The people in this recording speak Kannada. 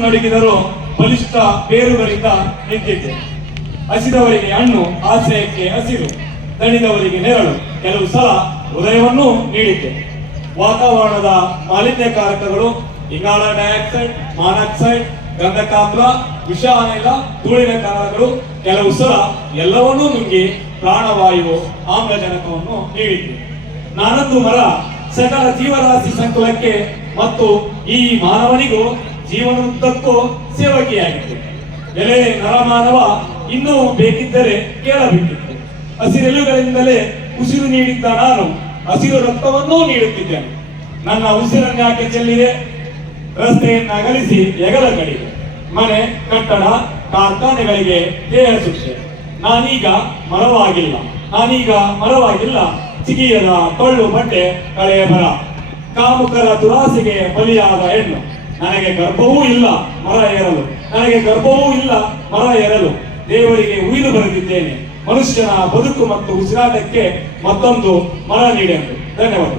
ನಡುಗಿದರೂ ಬಲಿಷ್ಠ ಬೇರುಗಳಿಂದ ನಿಂತಿದ್ದೆ. ಹಸಿದವರಿಗೆ ಹಣ್ಣು, ಆಶ್ರಯಕ್ಕೆ ಹಸಿರು, ದಣಿದವರಿಗೆ ನೆರಳು, ಕೆಲವು ಸಲ ಹೃದಯವನ್ನು ನೀಡಿದ್ದೆ. ವಾತಾವರಣದ ಮಾಲಿನ್ಯಕಾರಕಗಳು, ಇಂಗಾಲ ಡೈಆಕ್ಸೈಡ್, ಮಾನಾಕ್ಸೈಡ್, ಗಂಧಕಾಮ್ಲ, ವಿಷ ಅನಿಲ, ಧೂಳಿನ ಕಾರಕಗಳು ಕೆಲವು ಸಲ ಎಲ್ಲವನ್ನೂ ನುಂಗಿ ಪ್ರಾಣವಾಯು, ಆಮ್ಲಜನಕವನ್ನು ನೀಡಿದ್ದೆ. ನಾನೊಂದು ಮರ ಸಕಲ ಜೀವರಾಶಿ ಸಂಕುಲಕ್ಕೆ ಮತ್ತು ಈ ಮಾನವನಿಗೂ ಜೀವನದುದ್ದಕ್ಕೂ ಸೇವಕಿಯಾಗಿತ್ತು. ಎಲೆ ನರಮಾನವ, ಇನ್ನೂ ಬೇಕಿದ್ದರೆ ಕೇಳಬೇಕಿತ್ತು. ಹಸಿರೆಲುಗಳಿಂದಲೇ ಉಸಿರು ನೀಡಿದ್ದ ನಾನು ಹಸಿರು ರಕ್ತವನ್ನೂ ನೀಡುತ್ತಿದ್ದೇನೆ. ನನ್ನ ಉಸಿರನ್ಯಾಕೆ ಚೆಲ್ಲಿದೆ? ರಸ್ತೆಯನ್ನು ಅಗಲಿಸಿ ಹೆಗಲ ಕಡಿದೆ. ಮನೆ, ಕಟ್ಟಡ, ಕಾರ್ಖಾನೆಗಳಿಗೆ ದೇಹ ಸುತ್ತೆ. ನಾನೀಗ ಮರವಾಗಿಲ್ಲ, ಚಿಗಿಯದ ಟೊಳ್ಳು ಬಂಡೆ, ಕಳೆಯ ಮರ, ಕಾಮುಕರ ದುರಾಸೆಗೆ ಬಲಿಯಾದ ಹೆಣ್ಣು. ನನಗೆ ಗರ್ಭವೂ ಇಲ್ಲ ಮರ ಏರಲು ದೇವರಿಗೆ ಉಯಿದು ಬರೆದಿದ್ದೇನೆ. ಮನುಷ್ಯನ ಬದುಕು ಮತ್ತು ಉಸಿರಾಟಕ್ಕೆ ಮತ್ತೊಂದು ಮರ ನೀಡೆಂದು. ಧನ್ಯವಾದ.